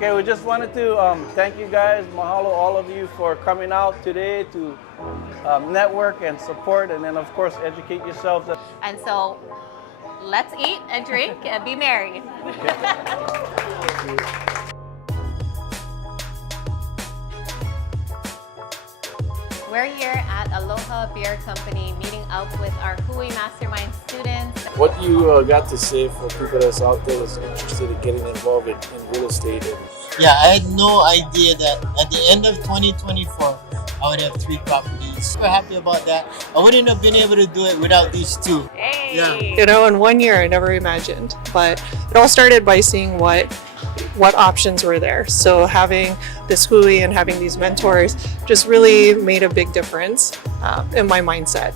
Okay, we just wanted to thank you guys, mahalo all of you for coming out today to network and support, and then of course educate yourselves. And so let's eat and drink and be merry. We're here at Aloha Beer Company meeting up with our HUI Mastermind students. What you got to say for people that's out there that's interested in getting involved in real estate? Yeah, I had no idea that at the end of 2024, I would have 3 properties. Super happy about that. I wouldn't have been able to do it without these 2. Hey. Yeah. You know, in 1 year, I never imagined, but it all started by seeing what options were there. So having this HUI and having these mentors just really made a big difference in my mindset.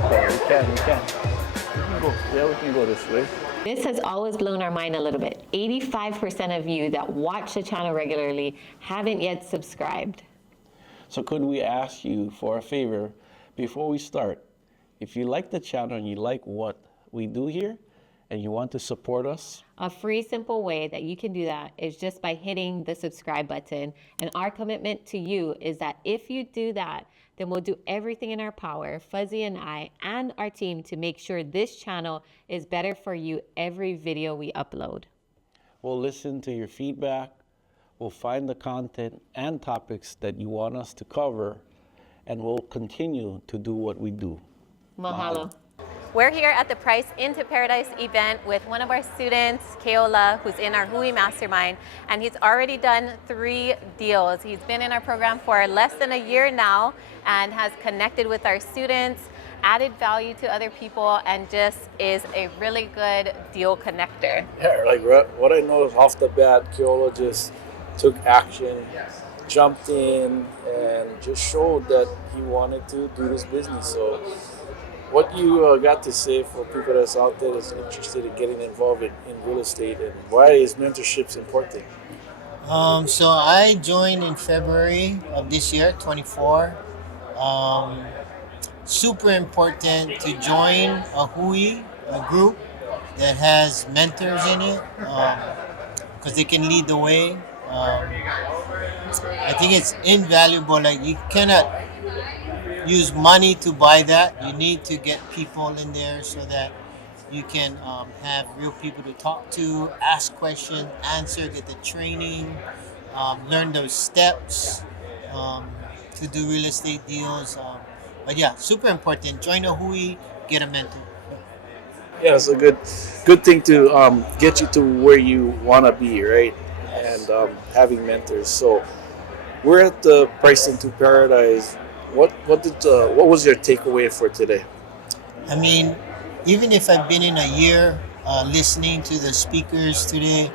Okay, we can. We can go. Yeah, we can go this way. This has always blown our mind a little bit. 85% of you that watch the channel regularly haven't yet subscribed. So could we ask you for a favor before we start? If you like the channel and you like what we do here and you want to support us, A free, simple way that you can do that is just by hitting the subscribe button. And our commitment to you is that if you do that, then we'll do everything in our power, Fuzzy and I and our team, to make sure this channel is better for you every video we upload. we'll listen to your feedback, we'll find the content and topics that you want us to cover, and we'll continue to do what we do. Mahalo. We're here at the Price into Paradise event with one of our students, Keola, who's in our HUI Mastermind, and he's already done 3 deals. He's been in our program for less than a year now and has connected with our students, added value to other people, and just is a really good deal connector. Yeah, like what I know is off the bat, Keola just took action, jumped in, and just showed that he wanted to do this business. So what you got to say for people that's out there that's interested in getting involved in real estate, and why is mentorship important? So I joined in February of this year, 24. Super important to join a HUI, a group that has mentors in it, because they can lead the way. I think it's invaluable. Like, you cannot use money to buy that. You need to get people in there so that you can have real people to talk to, ask questions, answer, get the training, learn those steps to do real estate deals. But yeah, super important. Join a HUI, get a mentor. Yeah, it's a good thing to get you to where you want to be, right? And having mentors. So we're at the Price into Paradise. What was your takeaway for today? I mean, even if I've been in a year listening to the speakers today,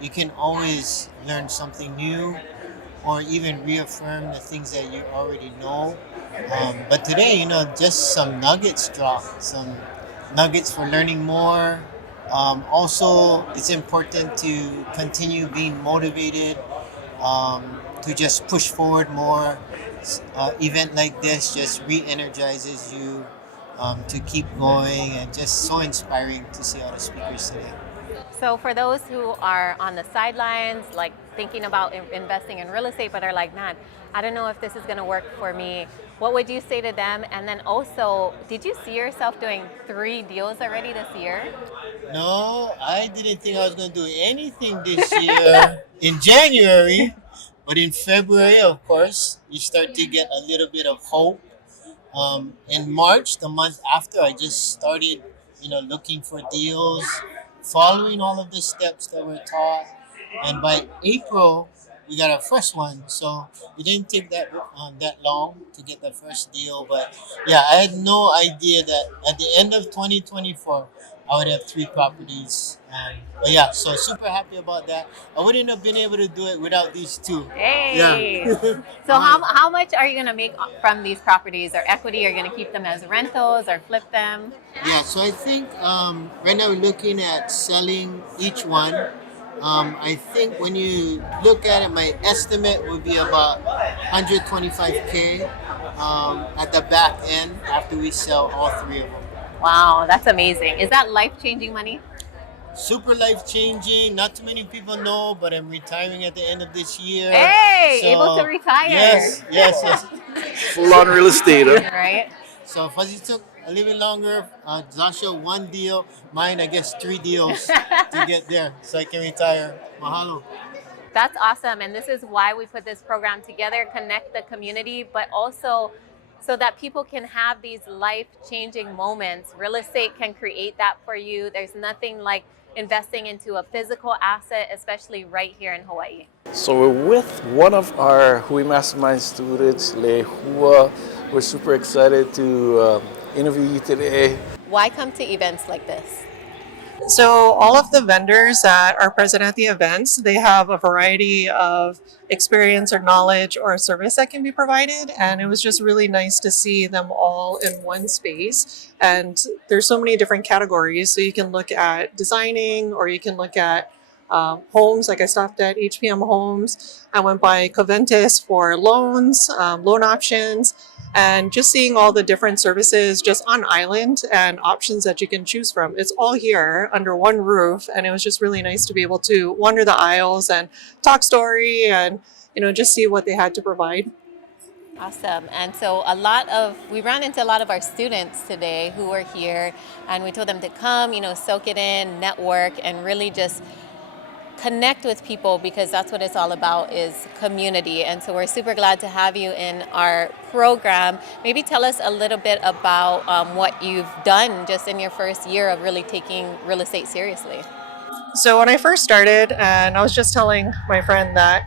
you can always learn something new or even reaffirm the things that you already know. But today, just some nuggets dropped, some nuggets for learning more. Also, it's important to continue being motivated, to just push forward more. Event like this just re-energizes you to keep going, and just so inspiring to see all the speakers today. So for those who are on the sidelines, like thinking about investing in real estate, but are like, man, I don't know if this is going to work for me, what would you say to them? And then also, did you see yourself doing 3 deals already this year? No, I didn't think I was going to do anything this year in January, but in February, of course, you start to get a little bit of hope. In March, the month after, I just started, looking for deals, following all of the steps that were taught. And by April, we got our first one. So it didn't take that long to get the first deal. But yeah, I had no idea that at the end of 2024, I would have 3 properties. But yeah, so super happy about that. I wouldn't have been able to do it without these 2. Hey! Yeah. So how much are you going to make from these properties, or equity? Are you going to keep them as rentals or flip them? Yeah, so I think right now we're looking at selling each one. I think when you look at it, my estimate would be about $125K at the back end after we sell all 3 of them. Wow, that's amazing. Is that life-changing money? super life changing. Not too many people know, but I'm retiring at the end of this year. Hey, able to So retire. yes. Full on real estate, huh? Right? So Fuzzy took a little bit longer. Zasha, one deal. Mine, I guess, 3 deals to get there, so I can retire. Mahalo. That's awesome. And this is why we put this program together, connect the community, but also so that people can have these life-changing moments. Real estate can create that for you. There's nothing like investing into a physical asset, especially right here in Hawaii. So we're with one of our HUI Mastermind students, Lehua. We're super excited to interview you today. Why come to events like this? So all of the vendors that are present at the events, they have a variety of experience or knowledge or service that can be provided. And it was just really nice to see them all in one space. And there's so many different categories. So you can look at designing, or you can look at homes. Like I stopped at HPM Homes. I went by Coventus for loans, loan options, and just seeing all the different services just on island and options that you can choose from. It's all here under one roof, and it was just really nice to be able to wander the aisles and talk story and just see what they had to provide. Awesome. And so we ran into a lot of our students today who were here, and we told them to come, soak it in, network, and really just connect with people, because that's what it's all about, is community. And so we're super glad to have you in our program. Maybe tell us a little bit about what you've done just in your first year of really taking real estate seriously. So when I first started, and I was just telling my friend that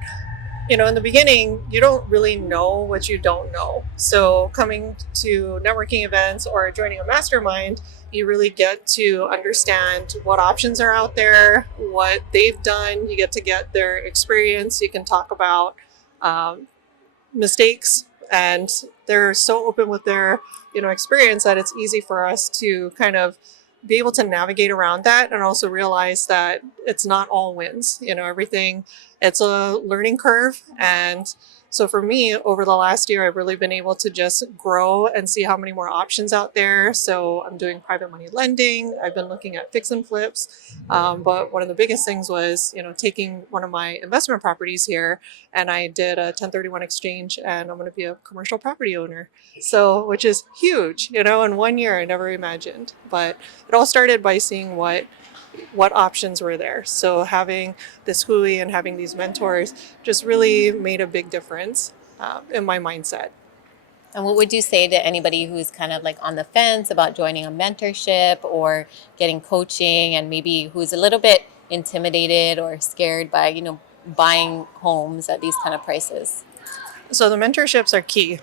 in the beginning, you don't really know what you don't know. So coming to networking events or joining a mastermind, you really get to understand what options are out there, what they've done. You get their experience. You can talk about mistakes, and they're so open with their experience that it's easy for us to kind of be able to navigate around that, and also realize that it's not all wins. Everything, it's a learning curve. And so for me, over the last year, I've really been able to just grow and see how many more options out there. So I'm doing private money lending. I've been looking at fix and flips. But one of the biggest things was, taking one of my investment properties here, and I did a 1031 exchange, and I'm going to be a commercial property owner. So, which is huge, in 1 year, I never imagined. But it all started by seeing what options were there. So having this HUI and having these mentors just really made a big difference in my mindset. And what would you say to anybody who's kind of like on the fence about joining a mentorship or getting coaching, and maybe who's a little bit intimidated or scared by, buying homes at these kind of prices? So the mentorships are key,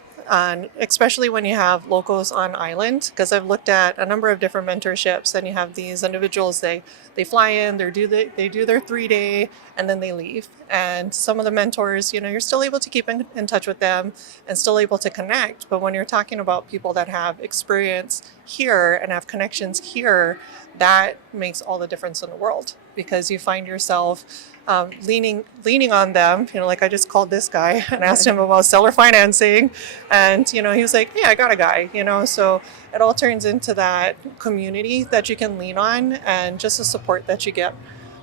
especially when you have locals on island, because I've looked at a number of different mentorships, and you have these individuals, they fly in, they do their 3-day, and then they leave. And some of the mentors, you're still able to keep in touch with them and still able to connect. But when you're talking about people that have experience here and have connections here, that makes all the difference in the world, because you find yourself leaning on them. Like I just called this guy and asked him about seller financing, and he was like, "Yeah, I got a guy." So it all turns into that community that you can lean on, and just the support that you get,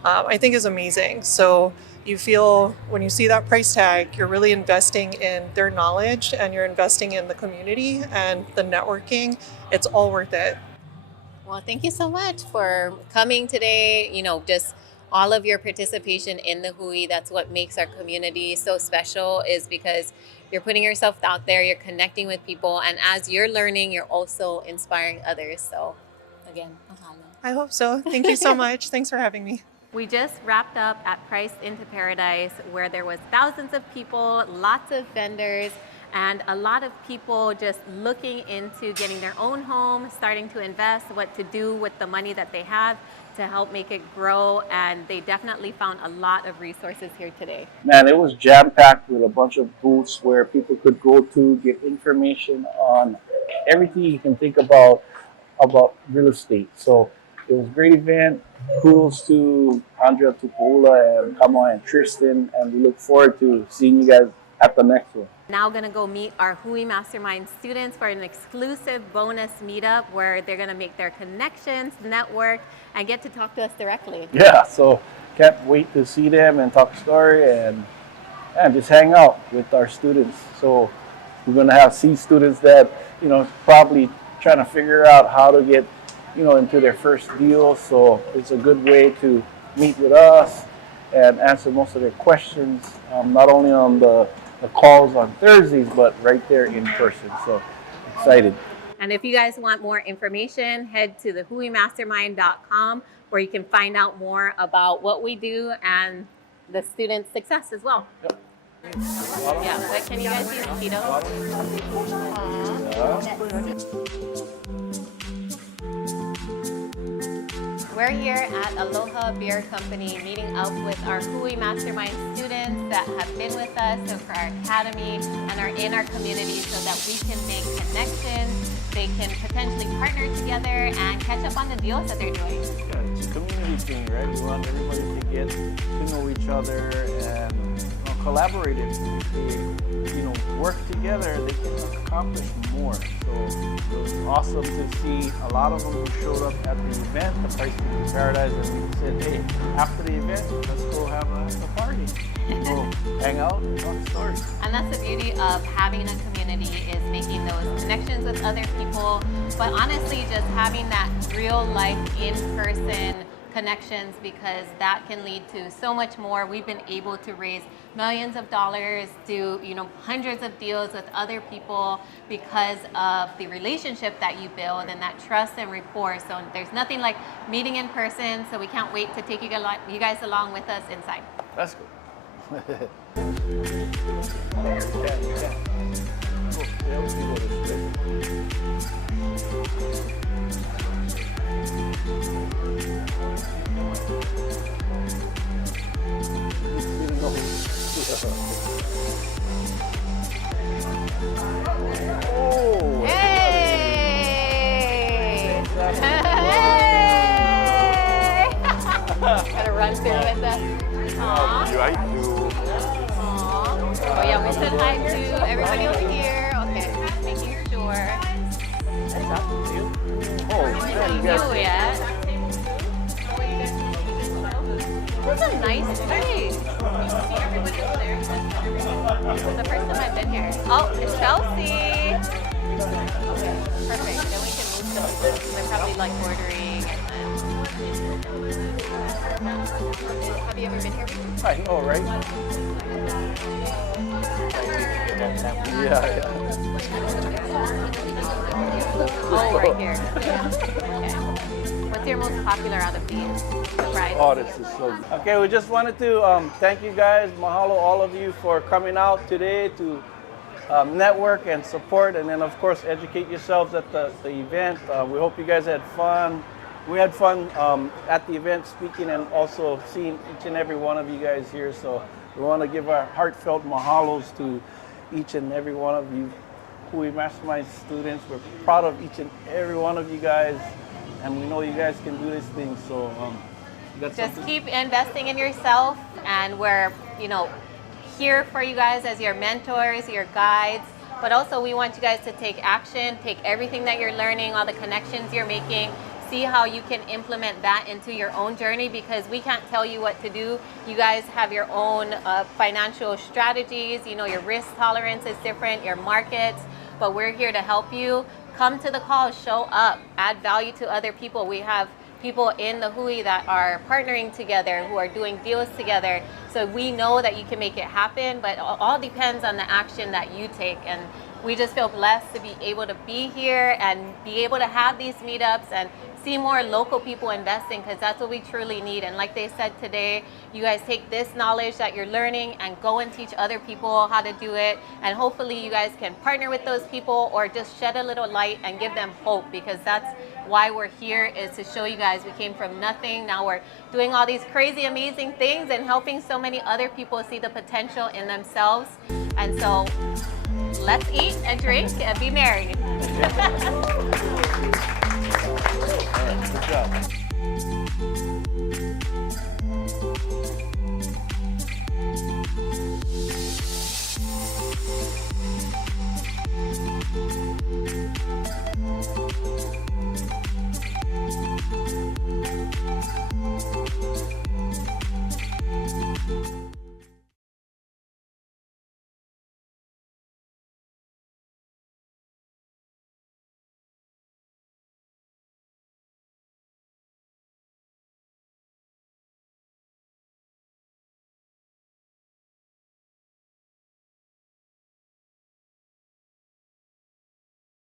I think, is amazing. So you feel, when you see that price tag, you're really investing in their knowledge, and you're investing in the community and the networking. It's all worth it. Well, thank you so much for coming today. Just all of your participation in the HUI. That's what makes our community so special, is because you're putting yourself out there, you're connecting with people, and as you're learning, you're also inspiring others. So again, mahalo. I hope so. Thank you so much. Thanks for having me. We just wrapped up at Price into Paradise, where there was thousands of people, lots of vendors, and a lot of people just looking into getting their own home, starting to invest, what to do with the money that they have to help make it grow. And they definitely found a lot of resources here today. Man, it was jam-packed with a bunch of booths where people could go to get information on everything you can think about real estate. So it was a great event. Kudos to Andrea Tupola and Kama and Tristan, and we look forward to seeing you guys at the next one. Now gonna go meet our HUI Mastermind students for an exclusive bonus meetup where they're gonna make their connections, network, and get to talk to us directly. Yeah, so can't wait to see them and talk story and just hang out with our students. So we're going to have C students that, probably trying to figure out how to get, into their first deal. So it's a good way to meet with us and answer most of their questions, not only on the calls on Thursdays, but right there in person. So excited. And if you guys want more information, head to the huimastermind.com where you can find out more about what we do and the students' success as well. Yep. Yeah, what can you guys use, Tito? We're here at Aloha Beer Company meeting up with our HUI Mastermind students that have been with us for our academy and are in our community so that we can make connections. They can potentially partner together and catch up on the deals that they're doing. Yeah, it's a community thing, right? We want everybody to get to know each other and collaborate. If they, work together, they can accomplish more. So it was awesome to see a lot of them who showed up at the event, the Price into Paradise, and we said, hey, after the event, let's go have a party. Go hang out and talk stories. And that's the beauty of having a community is making those connections with other people, but honestly just having that real life in-person connections, because that can lead to so much more. We've been able to raise millions of dollars, do hundreds of deals with other people because of the relationship that you build and that trust and rapport. So there's nothing like meeting in person. So we can't wait to take you guys along with us inside. That's good. Oh, Hey! Hey! Gotta run through with the. Aww. Oh yeah, we said hi to everybody over here. Okay, making sure. You yet? This is a nice place. The first time I've been here. Oh, it's Chelsea. Okay, perfect. Then we can move them. They're probably like ordering and then. Have you ever been here before? I know, right? Yeah. Oh, right here. Okay. What's your most popular out of these? Surprise. Oh, this is so good. Okay, we just wanted to thank you guys, mahalo all of you for coming out today to network and support, and then of course educate yourselves at the event. We hope you guys had fun. We had fun at the event speaking and also seeing each and every one of you guys here. So we want to give our heartfelt mahalos to each and every one of you HUI Mastermind students. We're proud of each and every one of you guys, and we know you guys can do this thing. So just keep investing in yourself, and we're here for you guys as your mentors, your guides. But also we want you guys to take action, take everything that you're learning, all the connections you're making, see how you can implement that into your own journey, because we can't tell you what to do. You guys have your own financial strategies. Your risk tolerance is different, your markets, but we're here to help you. Come to the call, show up, add value to other people. We have people in the HUI that are partnering together, who are doing deals together. So we know that you can make it happen, but all depends on the action that you take. And we just feel blessed to be able to be here and be able to have these meetups and see more local people investing, because that's what we truly need. And like they said today, you guys take this knowledge that you're learning and go and teach other people how to do it. And hopefully you guys can partner with those people or just shed a little light and give them hope, because that's why we're here, is to show you guys we came from nothing. Now we're doing all these crazy, amazing things and helping so many other people see the potential in themselves. And so let's eat and drink and be merry. Good job.